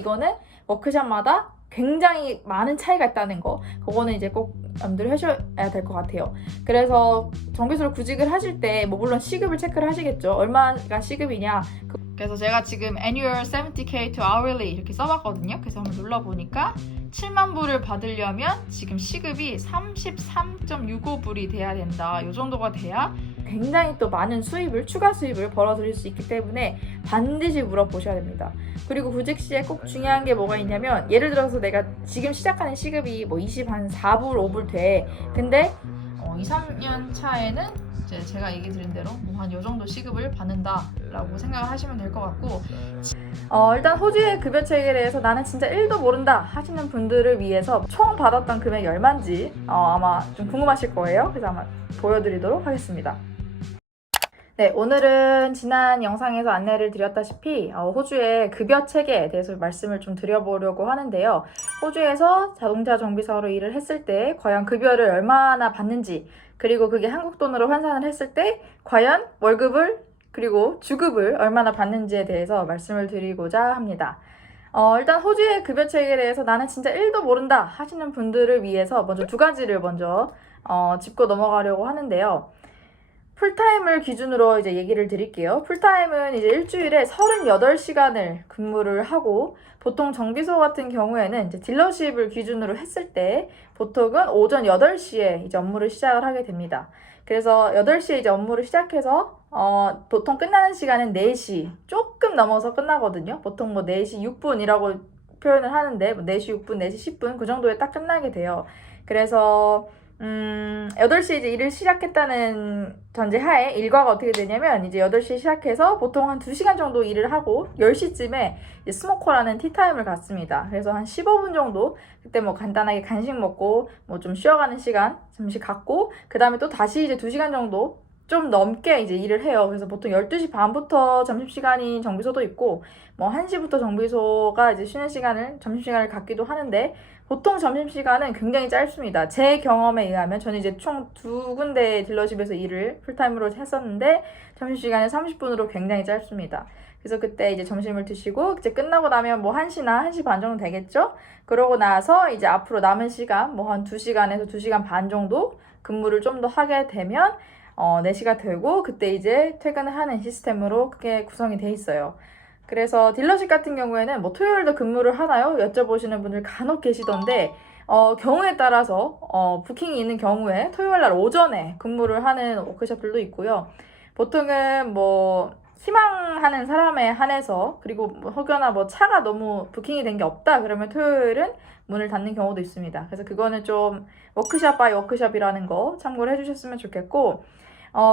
이거는 워크샵마다 굉장히 많은 차이가 있다는 거, 그거는 이제 꼭 염두를 하셔야 될 것 같아요. 그래서 정규수로 구직을 하실 때 뭐 물론 시급을 체크를 하시겠죠. 얼마가 시급이냐. 그래서 제가 지금 annual 70k to hourly 이렇게 써봤거든요. 그래서 한번 눌러보니까 7만 불을 받으려면 지금 시급이 33.65불이 돼야 된다. 이 정도가 돼야 굉장히 또 많은 수입을, 추가 수입을 벌어들일 수 있기 때문에 반드시 물어보셔야 됩니다. 그리고 구직 시에 꼭 중요한 게 뭐가 있냐면, 예를 들어서 내가 지금 시작하는 시급이 뭐 24불, 5불 돼. 근데 2, 3년 차에는 이제 제가 얘기 드린 대로 뭐 한 요 정도 시급을 받는다라고 생각을 하시면 될 것 같고, 일단 호주의 급여 체계에 대해서 나는 진짜 1도 모른다 하시는 분들을 위해서 총 받았던 금액이 얼마인지 아마 좀 궁금하실 거예요. 그래서 아마 보여드리도록 하겠습니다. 네, 오늘은 지난 영상에서 안내를 드렸다시피 호주의 급여 체계에 대해서 말씀을 좀 드려보려고 하는데요. 호주에서 자동차 정비사로 일을 했을 때 과연 급여를 얼마나 받는지, 그리고 그게 한국 돈으로 환산을 했을 때 과연 월급을 그리고 주급을 얼마나 받는지에 대해서 말씀을 드리고자 합니다. 일단 호주의 급여 체계에 대해서 나는 진짜 1도 모른다 하시는 분들을 위해서 먼저 두 가지를 먼저 짚고 넘어가려고 하는데요. 풀타임을 기준으로 이제 얘기를 드릴게요. 풀타임은 이제 일주일에 38시간을 근무를 하고, 보통 정비소 같은 경우에는 이제 딜러십을 기준으로 했을 때 보통은 오전 8시에 이제 업무를 시작을 하게 됩니다. 그래서 8시에 이제 업무를 시작해서 보통 끝나는 시간은 4시 조금 넘어서 끝나거든요. 보통 뭐 4시 6분이라고 표현을 하는데, 뭐 4시 6분, 4시 10분 그 정도에 딱 끝나게 돼요. 그래서 8시에 이제 일을 시작했다는 전제하에 일과가 어떻게 되냐면, 이제 8시에 시작해서 보통 한 2시간 정도 일을 하고 10시쯤에 이제 스모커라는 티타임을 갖습니다. 그래서 한 15분 정도 그때 뭐 간단하게 간식 먹고 뭐 좀 쉬어가는 시간 잠시 갖고, 그 다음에 또 다시 이제 2시간 정도 좀 넘게 이제 일을 해요. 그래서 보통 12시 반부터 점심시간인 정비소도 있고, 뭐 1시부터 정비소가 이제 쉬는 시간을, 점심시간을 갖기도 하는데, 보통 점심시간은 굉장히 짧습니다. 제 경험에 의하면 저는 이제 총 2군데 딜러십에서 일을 풀타임으로 했었는데, 점심시간은 30분으로 굉장히 짧습니다. 그래서 그때 이제 점심을 드시고, 이제 끝나고 나면 뭐 1시나 1시 반 정도 되겠죠? 그러고 나서 이제 앞으로 남은 시간, 뭐 한 2시간에서 2시간 반 정도 근무를 좀 더 하게 되면 4시가 되고, 그때 이제 퇴근을 하는 시스템으로 그게 구성이 돼 있어요. 그래서 딜러십 같은 경우에는 뭐 토요일도 근무를 하나요? 여쭤보시는 분들 간혹 계시던데, 경우에 따라서 부킹이 있는 경우에 토요일 날 오전에 근무를 하는 워크숍들도 있고요. 보통은 뭐 희망하는 사람에 한해서, 그리고 뭐 혹여나 뭐 차가 너무 부킹이 된 게 없다 그러면 토요일은 문을 닫는 경우도 있습니다. 그래서 그거는 좀 워크숍 바이 워크숍이라는 거 참고를 해주셨으면 좋겠고,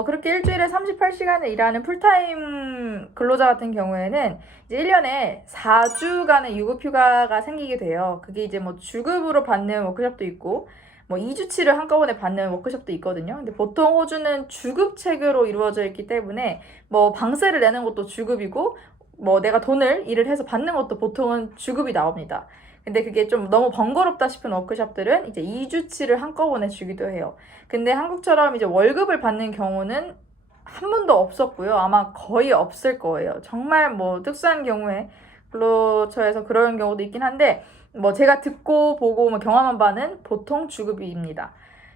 그렇게 일주일에 38시간을 일하는 풀타임 근로자 같은 경우에는 이제 1년에 4주간의 유급휴가가 생기게 돼요. 그게 이제 뭐 주급으로 받는 워크숍도 있고, 뭐 2주치를 한꺼번에 받는 워크숍도 있거든요. 근데 보통 호주는 주급 체계로 이루어져 있기 때문에 뭐 방세를 내는 것도 주급이고, 뭐 내가 일을 해서 받는 것도 보통은 주급이 나옵니다. 근데 그게 좀 너무 번거롭다 싶은 워크숍들은 이제 2주치를 한꺼번에 주기도 해요. 근데 한국처럼 이제 월급을 받는 경우는 한 번도 없었고요. 아마 거의 없을 거예요. 정말 뭐 특수한 경우에 근로처에서 그런 경우도 있긴 한데, 뭐 제가 듣고 보고 뭐 경험한 바는 보통 주급입니다.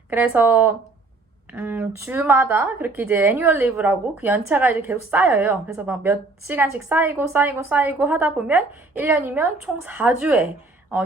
그래서 주마다 그렇게 이제 애뉴얼 리브라고 그 연차가 이제 계속 쌓여요. 그래서 막 몇 시간씩 쌓이고 하다 보면 1년이면 총 4주에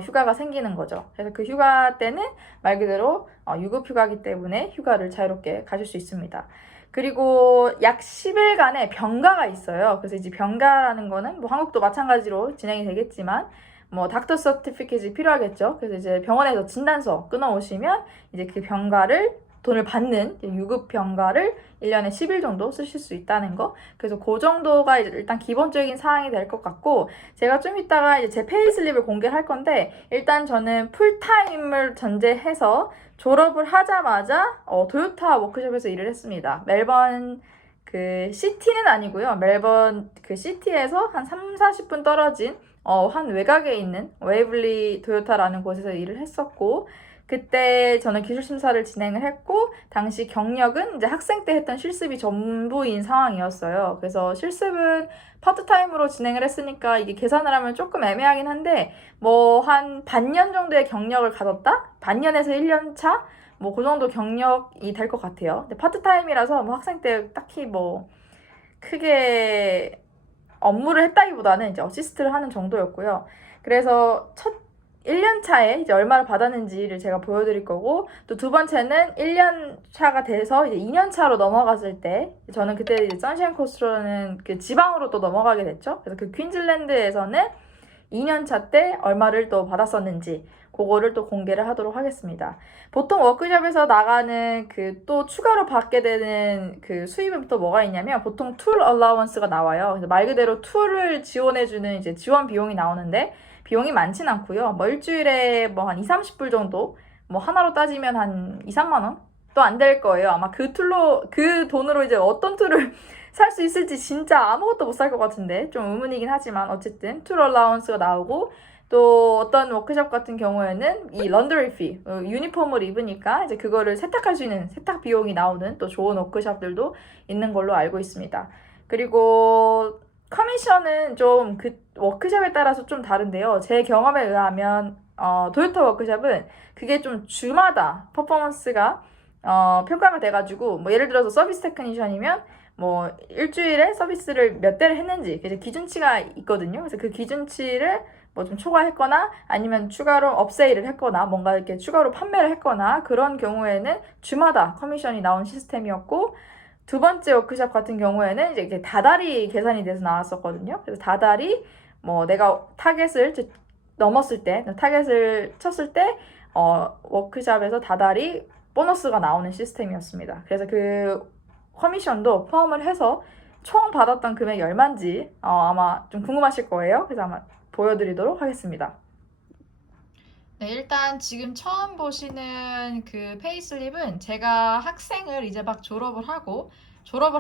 휴가가 생기는 거죠. 그래서 그 휴가 때는 말 그대로 유급 휴가이기 때문에 휴가를 자유롭게 가실 수 있습니다. 그리고 약 10일간의 병가가 있어요. 그래서 이제 병가라는 거는 뭐 한국도 마찬가지로 진행이 되겠지만, 뭐 닥터 서티피케이트가 필요하겠죠. 그래서 이제 병원에서 진단서 끊어오시면 이제 그 병가를, 돈을 받는 유급 병가를 1년에 10일 정도 쓰실 수 있다는 거. 그래서 그 정도가 이제 일단 기본적인 사항이 될 것 같고, 제가 좀 이따가 이제 제 페이슬립을 공개할 건데, 일단 저는 풀타임을 전제해서 졸업을 하자마자 도요타 워크숍에서 일을 했습니다. 멜번 그 시티는 아니고요. 멜번 그 시티에서 한 3, 40분 떨어진 한 외곽에 있는 웨이블리 도요타라는 곳에서 일을 했었고, 그때 저는 기술 심사를 진행을 했고 당시 경력은 이제 학생 때 했던 실습이 전부인 상황이었어요. 그래서 실습은 파트타임으로 진행을 했으니까 이게 계산을 하면 조금 애매하긴 한데 뭐 한 반년 정도의 경력을 가졌다? 반년에서 1년 차? 뭐 그 정도 경력이 될 것 같아요. 근데 파트타임이라서 뭐 학생 때 딱히 뭐 크게 업무를 했다기보다는 이제 어시스트를 하는 정도였고요. 그래서 첫 1년 차에 이제 얼마를 받았는지를 제가 보여드릴 거고, 또 두 번째는 1년 차가 돼서 이제 2년 차로 넘어갔을 때, 저는 그때 이제 선샤인 코스트라는 그 지방으로 또 넘어가게 됐죠. 그래서 그 퀸즐랜드에서는 2년 차 때 얼마를 또 받았었는지, 그거를 또 공개를 하도록 하겠습니다. 보통 워크숍에서 나가는 그 또 추가로 받게 되는 그 수입은 또 뭐가 있냐면 보통 툴 얼라원스가 나와요. 그래서 말 그대로 툴을 지원해주는 이제 지원 비용이 나오는데 비용이 많진 않고요. 뭐 일주일에 뭐 한 2, 30불 정도, 뭐 하나로 따지면 한 2, 3만 원? 또 안 될 거예요. 아마 그 돈으로 이제 어떤 툴을 살 수 있을지 진짜 아무것도 못 살 것 같은데 좀 의문이긴 하지만 어쨌든 툴 얼라운스가 나오고, 또 어떤 워크숍 같은 경우에는 이 런더리 피, 유니폼을 입으니까 이제 그거를 세탁할 수 있는 세탁 비용이 나오는 또 좋은 워크숍들도 있는 걸로 알고 있습니다. 그리고 커미션은 좀 그 워크숍에 따라서 좀 다른데요. 제 경험에 의하면 도요타 워크숍은 그게 좀 주마다 퍼포먼스가 평가가 돼가지고, 뭐 예를 들어서 서비스 테크니션이면 뭐 일주일에 서비스를 몇 대를 했는지 이제 기준치가 있거든요. 그래서 그 기준치를 뭐 좀 초과했거나 아니면 추가로 업세일을 했거나 뭔가 이렇게 추가로 판매를 했거나 그런 경우에는 주마다 커미션이 나온 시스템이었고, 두 번째 워크숍 같은 경우에는 이제 이렇게 다달이 계산이 돼서 나왔었거든요. 그래서 다달이 뭐 내가 타겟을 넘었을 때, 타겟을 쳤을 때 워크숍에서 다달이 보너스가 나오는 시스템이었습니다. 그래서 그 커미션도 포함을 해서 총 받았던 금액이 얼마인지 아마 좀 궁금하실 거예요. 그래서 아마 보여드리도록 하겠습니다. 네, 일단 지금 처음 보시는 그 페이슬립은 제가 학생을 이제 막 졸업을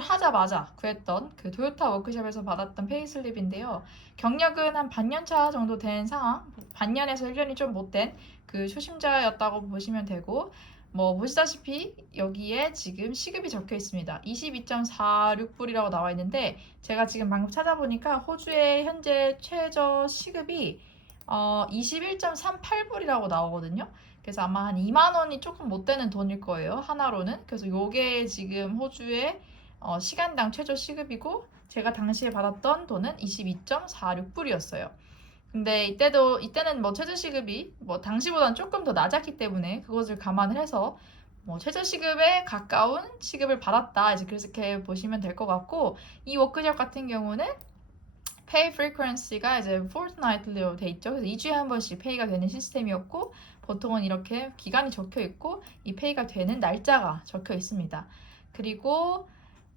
하자마자 구했던 그 도요타 워크숍에서 받았던 페이슬립인데요. 경력은 한 반년차 정도 된 상황, 반년에서 1년이 좀 못된 그 초심자였다고 보시면 되고, 뭐 보시다시피 여기에 지금 시급이 적혀 있습니다. 22.46불이라고 나와 있는데 제가 지금 방금 찾아보니까 호주의 현재 최저 시급이 21.38불이라고 나오거든요. 그래서 아마 한 2만 원이 조금 못 되는 돈일 거예요. 하나로는. 그래서 요게 지금 호주의 시간당 최저 시급이고, 제가 당시에 받았던 돈은 22.46불이었어요. 근데 이때는 뭐 최저 시급이 뭐 당시보다는 조금 더 낮았기 때문에 그것을 감안을 해서 뭐 최저 시급에 가까운 시급을 받았다. 이제 그렇게 보시면 될 것 같고, 이 워크숍 같은 경우는 pay frequency가 이제 fortnightly로 돼 있죠. 그래서 2주에 한 번씩 페이가 되는 시스템이었고, 보통은 이렇게 기간이 적혀 있고 이 페이가 되는 날짜가 적혀 있습니다. 그리고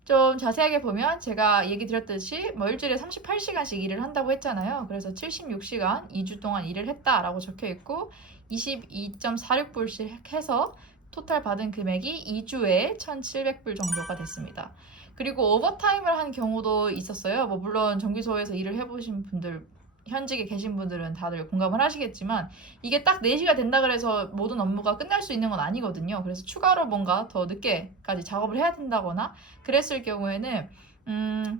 좀 자세하게 보면 제가 얘기 드렸듯이 뭐 일주일에 38시간씩 일을 한다고 했잖아요. 그래서 76시간 2주 동안 일을 했다라고 적혀 있고 22.46불씩 해서 토탈 받은 금액이 2주에 1,700불 정도가 됐습니다. 그리고 오버타임을 한 경우도 있었어요. 뭐 물론 정비소에서 일을 해보신 분들, 현직에 계신 분들은 다들 공감을 하시겠지만 이게 딱 4시가 된다 그래서 모든 업무가 끝날 수 있는 건 아니거든요. 그래서 추가로 뭔가 더 늦게까지 작업을 해야 된다거나 그랬을 경우에는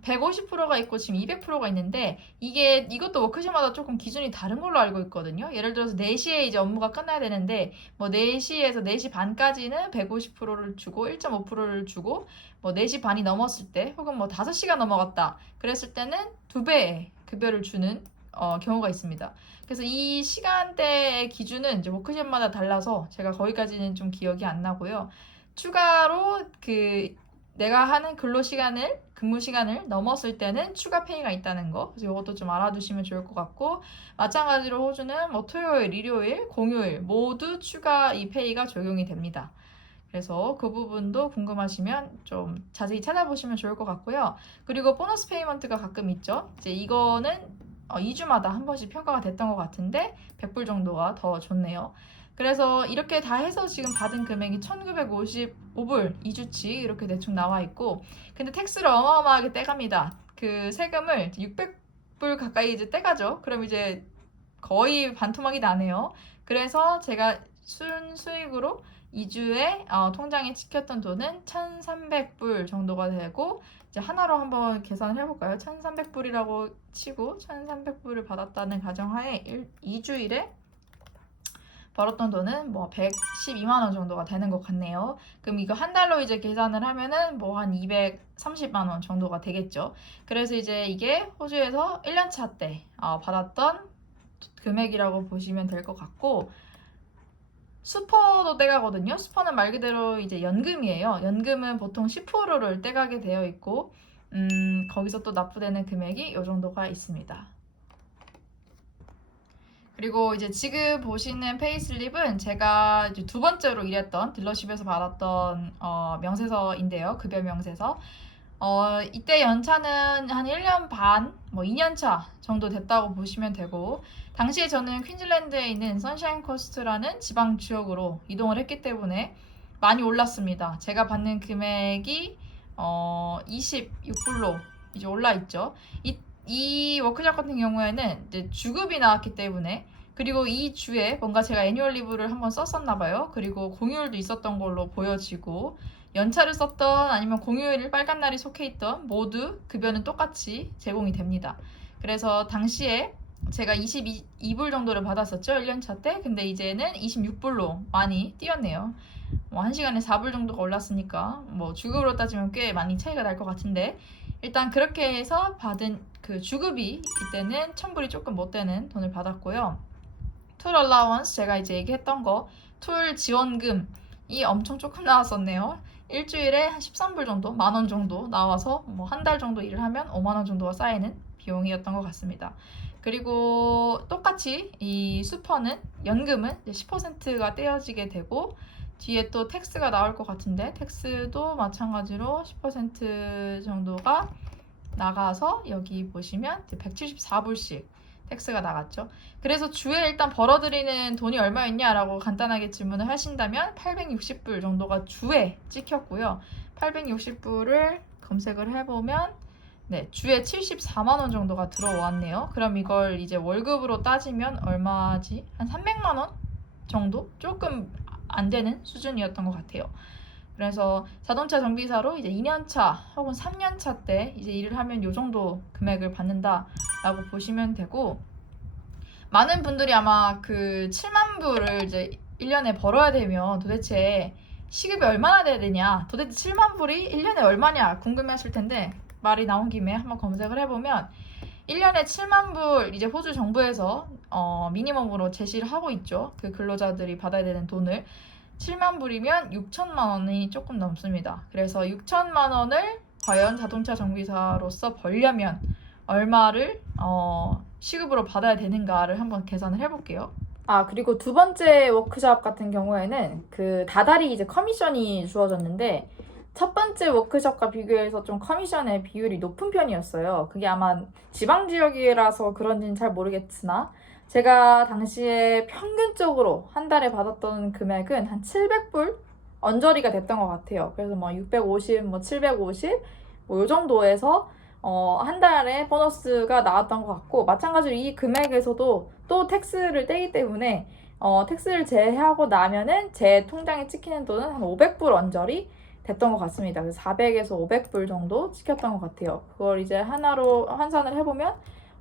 150%가 있고 지금 200%가 있는데 이것도 워크숍마다 조금 기준이 다른 걸로 알고 있거든요. 예를 들어서 4시에 이제 업무가 끝나야 되는데 뭐 4시에서 4시 반까지는 150%를 주고 1.5%를 주고, 뭐 4시 반이 넘었을 때 혹은 뭐 5시가 넘어갔다 그랬을 때는 2배의 급여를 주는 경우가 있습니다. 그래서 이 시간대의 기준은 이제 워크숍마다 달라서 제가 거기까지는 좀 기억이 안 나고요. 추가로 그 내가 하는 근무 시간을 넘었을 때는 추가 페이가 있다는 거. 그래서 이것도 좀 알아두시면 좋을 것 같고, 마찬가지로 호주는 뭐 토요일, 일요일, 공휴일 모두 추가 이 페이가 적용이 됩니다. 그래서 그 부분도 궁금하시면 좀 자세히 찾아보시면 좋을 것 같고요. 그리고 보너스 페이먼트가 가끔 있죠. 이제 이거는 2주마다 한 번씩 평가가 됐던 것 같은데 100불 정도가 더 좋네요. 그래서 이렇게 다 해서 지금 받은 금액이 1,955불 2주치 이렇게 대충 나와 있고, 근데 텍스를 어마어마하게 떼갑니다. 그 세금을 600불 가까이 이제 떼가죠. 그럼 이제 거의 반토막이 나네요. 그래서 제가 순수익으로 2주에 통장에 찍혔던 돈은 1,300불 정도가 되고, 이제 하나로 한번 계산을 해볼까요? 1,300불이라고 치고 1,300불을 받았다는 가정하에 2주일에 벌었던 돈은 뭐 112만 원 정도가 되는 것 같네요. 그럼 이거 한 달로 이제 계산을 하면은 뭐 한 230만 원 정도가 되겠죠. 그래서 이제 이게 호주에서 1년차 때 받았던 금액이라고 보시면 될 것 같고, 슈퍼도 떼가거든요. 슈퍼는 말 그대로 이제 연금이에요. 연금은 보통 10%를 떼가게 되어 있고, 거기서 또 납부되는 금액이 이 정도가 있습니다. 그리고 이제 지금 보시는 페이슬립은 제가 이제 두 번째로 일했던 딜러십에서 받았던 명세서인데요. 급여 명세서. 이때 연차는 한 1년 반, 뭐 2년 차 정도 됐다고 보시면 되고, 당시에 저는 퀸즐랜드에 있는 선샤인 코스트라는 지방 지역으로 이동을 했기 때문에 많이 올랐습니다. 제가 받는 금액이 26불로 이제 올라 있죠. 이 워크숍 같은 경우에는 이제 주급이 나왔기 때문에, 그리고 이 주에 뭔가 제가 애니얼 리브를 한번 썼었나 봐요. 그리고 공휴일도 있었던 걸로 보여지고, 연차를 썼던 아니면 공휴일 빨간 날이 속해 있던 모두 급여는 똑같이 제공이 됩니다. 그래서 당시에 제가 22불 정도를 받았었죠. 1년차 때. 근데 이제는 26불로 많이 뛰었네요. 뭐 1시간에 4불 정도가 올랐으니까 뭐 주급으로 따지면 꽤 많이 차이가 날 것 같은데, 일단 그렇게 해서 받은 그 주급이 이때는 1,000불이 조금 못 되는 돈을 받았고요. 툴 얼라원스, 제가 이제 얘기했던 거, 툴 지원금이 엄청 조금 나왔었네요. 일주일에 한 13불 정도, 10,000원 정도 나와서 뭐 한 달 정도 일을 하면 50,000원 정도가 쌓이는 비용이었던 것 같습니다. 그리고 똑같이 이 슈퍼는 연금은 10%가 떼어지게 되고, 뒤에 또 텍스가 나올 것 같은데, 텍스도 마찬가지로 10% 정도가 나가서 여기 보시면 174불씩 텍스가 나갔죠. 그래서 주에 일단 벌어들이는 돈이 얼마였냐라고 간단하게 질문을 하신다면 860불 정도가 주에 찍혔고요. 860불을 검색을 해보면 주에 74만 원 정도가 들어왔네요. 그럼 이걸 이제 월급으로 따지면 얼마지? 한 300만 원 정도? 조금 안 되는 수준이었던 것 같아요. 그래서 자동차 정비사로 이제 2년차 혹은 3년차 때 이제 일을 하면 이 정도 금액을 받는다라고 보시면 되고, 많은 분들이 아마 그 7만 불을 이제 1년에 벌어야 되면 도대체 시급이 얼마나 돼야 되냐, 도대체 7만 불이 1년에 얼마냐 궁금해 하실 텐데, 말이 나온 김에 한번 검색을 해보면 1년에 7만 불 이제 호주 정부에서 미니멈으로 제시를 하고 있죠. 그 근로자들이 받아야 되는 돈을 7만 불이면 6천만 원이 조금 넘습니다. 그래서 6천만 원을 과연 자동차 정비사로서 벌려면 얼마를 시급으로 받아야 되는가를 한번 계산을 해볼게요. 그리고 두 번째 워크숍 같은 경우에는 그 다달이 이제 커미션이 주어졌는데, 첫 번째 워크숍과 비교해서 좀 커미션의 비율이 높은 편이었어요. 그게 아마 지방 지역이라서 그런지는 잘 모르겠으나, 제가 당시에 평균적으로 한 달에 받았던 금액은 한 700불 언저리가 됐던 것 같아요. 그래서 뭐 650, 뭐 750, 뭐 요 정도에서 한 달에 보너스가 나왔던 것 같고, 마찬가지로 이 금액에서도 또 텍스를 떼기 때문에 텍스를 제외하고 나면은 제 통장에 찍히는 돈은 한 500불 언저리 됐던 것 같습니다. 그래서 400에서 500불 정도 찍혔던 것 같아요. 그걸 이제 하나로 환산을 해보면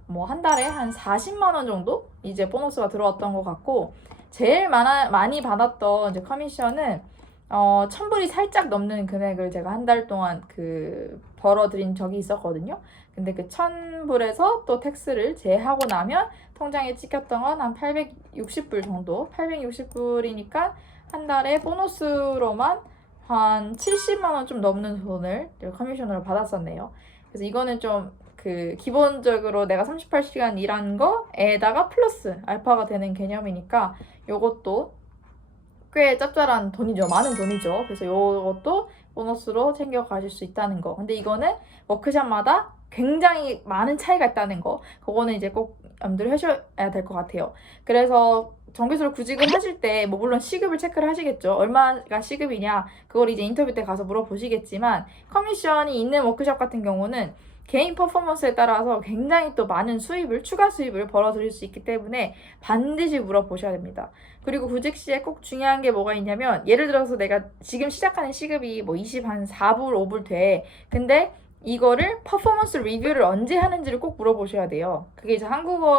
뭐 한 달에 한 40만 원 정도 이제 보너스가 들어왔던 것 같고, 제일 많이 받았던 이제 커미션은 1,000불이 살짝 넘는 금액을 제가 한 달 동안 그 벌어들인 적이 있었거든요. 근데 그 1,000불에서 또 텍스를 제하고 나면 통장에 찍혔던 건 한 860불 정도, 860불이니까 한 달에 보너스로만 한 70만 원 좀 넘는 돈을 커미션으로 받았었네요. 그래서 이거는 좀 그 기본적으로 내가 38시간 일한 거에다가 플러스 알파가 되는 개념이니까 요것도 꽤 짭짤한 돈이죠. 많은 돈이죠. 그래서 요것도 보너스로 챙겨 가실 수 있다는 거. 근데 이거는 워크숍마다 굉장히 많은 차이가 있다는 거. 그거는 이제 꼭 염두를 하셔야 될 것 같아요. 그래서 정규직으로 구직을 하실 때 뭐 물론 시급을 체크를 하시겠죠. 얼마가 시급이냐 그걸 이제 인터뷰 때 가서 물어보시겠지만, 커미션이 있는 워크숍 같은 경우는 개인 퍼포먼스에 따라서 굉장히 또 많은 추가 수입을 벌어들일 수 있기 때문에 반드시 물어보셔야 됩니다. 그리고 구직 시에 꼭 중요한 게 뭐가 있냐면, 예를 들어서 내가 지금 시작하는 시급이 뭐 24불, 5불 돼. 근데 이거를 퍼포먼스 리뷰를 언제 하는지를 꼭 물어보셔야 돼요. 그게 이제 한국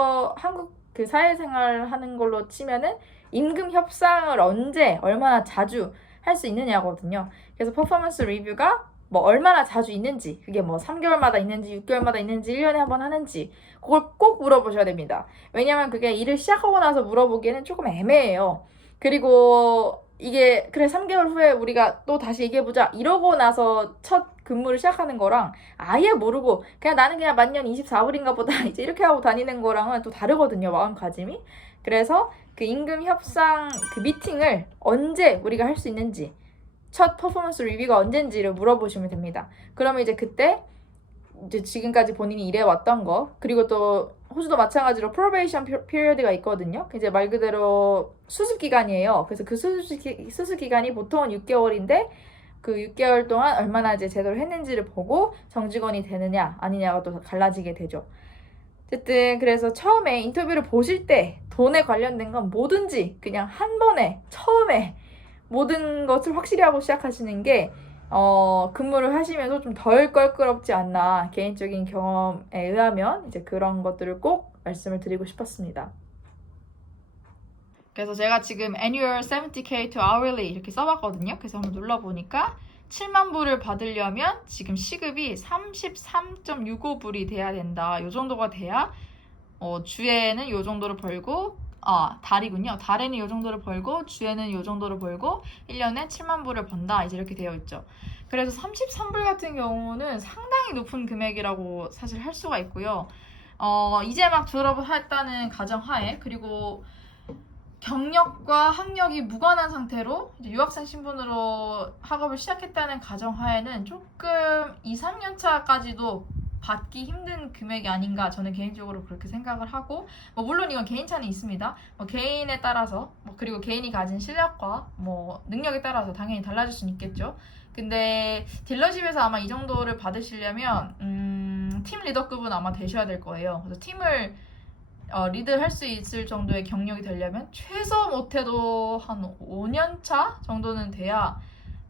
그 사회생활 하는 걸로 치면은 임금 협상을 언제, 얼마나 자주 할 수 있느냐거든요. 그래서 퍼포먼스 리뷰가 뭐 얼마나 자주 있는지, 그게 뭐 3개월마다 있는지 6개월마다 있는지 1년에 한 번 하는지, 그걸 꼭 물어보셔야 됩니다. 왜냐면 그게 일을 시작하고 나서 물어보기에는 조금 애매해요. 그리고 이게 그래 3개월 후에 우리가 또 다시 얘기해보자 이러고 나서 첫 근무를 시작하는 거랑 아예 모르고 그냥 나는 그냥 만년 24불인가 보다 이제 이렇게 하고 다니는 거랑은 또 다르거든요, 마음가짐이. 그래서 그 임금 협상 그 미팅을 언제 우리가 할 수 있는지, 첫 퍼포먼스 리뷰가 언젠지를 물어보시면 됩니다. 그러면 이제 그때 이제 지금까지 본인이 일해왔던 거, 그리고 또 호주도 마찬가지로 프로베이션 피리어드가 있거든요. 이제 말 그대로 수습 기간이에요. 그래서 그 수습 기간이 보통은 6개월인데 그 6개월 동안 얼마나 이제 제대로 했는지를 보고 정직원이 되느냐 아니냐가 또 갈라지게 되죠. 어쨌든 그래서 처음에 인터뷰를 보실 때 돈에 관련된 건 뭐든지 그냥 한 번에 처음에 모든 것을 확실히 하고 시작하시는 게 근무를 하시면서 좀 덜 껄끄럽지 않나, 개인적인 경험에 의하면 이제 그런 것들을 꼭 말씀을 드리고 싶었습니다. 그래서 제가 지금 annual 70k to hourly 이렇게 써봤거든요. 그래서 한번 눌러보니까 7만 불을 받으려면 지금 시급이 33.65불이 돼야 된다. 이 정도가 돼야 주에는 이 정도를 벌고, 달이군요. 달에는 이 정도를 벌고 주에는 이 정도를 벌고 1년에 7만 불을 번다. 이제 이렇게 되어 있죠. 그래서 33불 같은 경우는 상당히 높은 금액이라고 사실 할 수가 있고요. 이제 막 졸업했다는 가정하에, 그리고 경력과 학력이 무관한 상태로 이제 유학생 신분으로 학업을 시작했다는 가정하에는 조금 2, 3년 차까지도 받기 힘든 금액이 아닌가, 저는 개인적으로 그렇게 생각을 하고, 물론 이건 개인차는 있습니다. 개인에 따라서, 그리고 개인이 가진 실력과 능력에 따라서 당연히 달라질 수는 있겠죠. 근데 딜러십에서 아마 이 정도를 받으시려면 팀 리더급은 아마 되셔야 될 거예요. 그래서 팀을 리드할 수 있을 정도의 경력이 되려면 최소 못해도 한 5년 차 정도는 돼야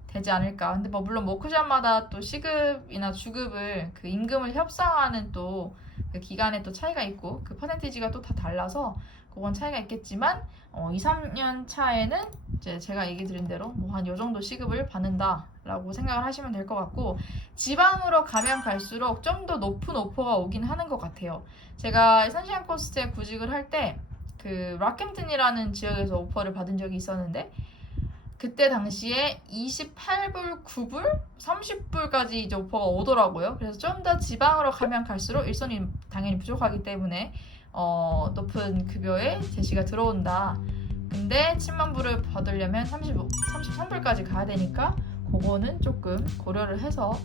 되지 않을까. 근데 물론 워크숍마다 또 시급이나 주급을 그 임금을 협상하는 또 그 기간에 또 차이가 있고 그 퍼센티지가 또 다 달라서 그건 차이가 있겠지만 2, 3년 차에는 이제 제가 얘기 드린 대로 한 요 정도 시급을 받는다라고 생각을 하시면 될 것 같고, 지방으로 가면 갈수록 좀 더 높은 오퍼가 오긴 하는 것 같아요. 제가 선시안 코스트에 구직을 할 때 그 락햄튼이라는 지역에서 오퍼를 받은 적이 있었는데, 그때 당시에 28불, 9불, 30불까지 이제 오퍼가 오더라고요. 그래서 좀 더 지방으로 가면 갈수록 일손이 당연히 부족하기 때문에 높은 급여에 제시가 들어온다. 근데 7만 불을 받으려면 33불까지 가야 되니까 그거는 조금 고려를 해서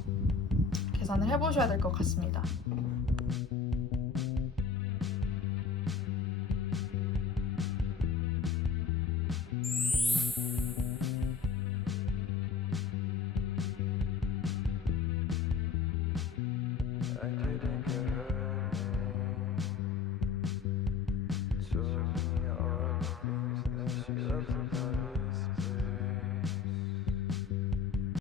계산을 해보셔야 될 것 같습니다.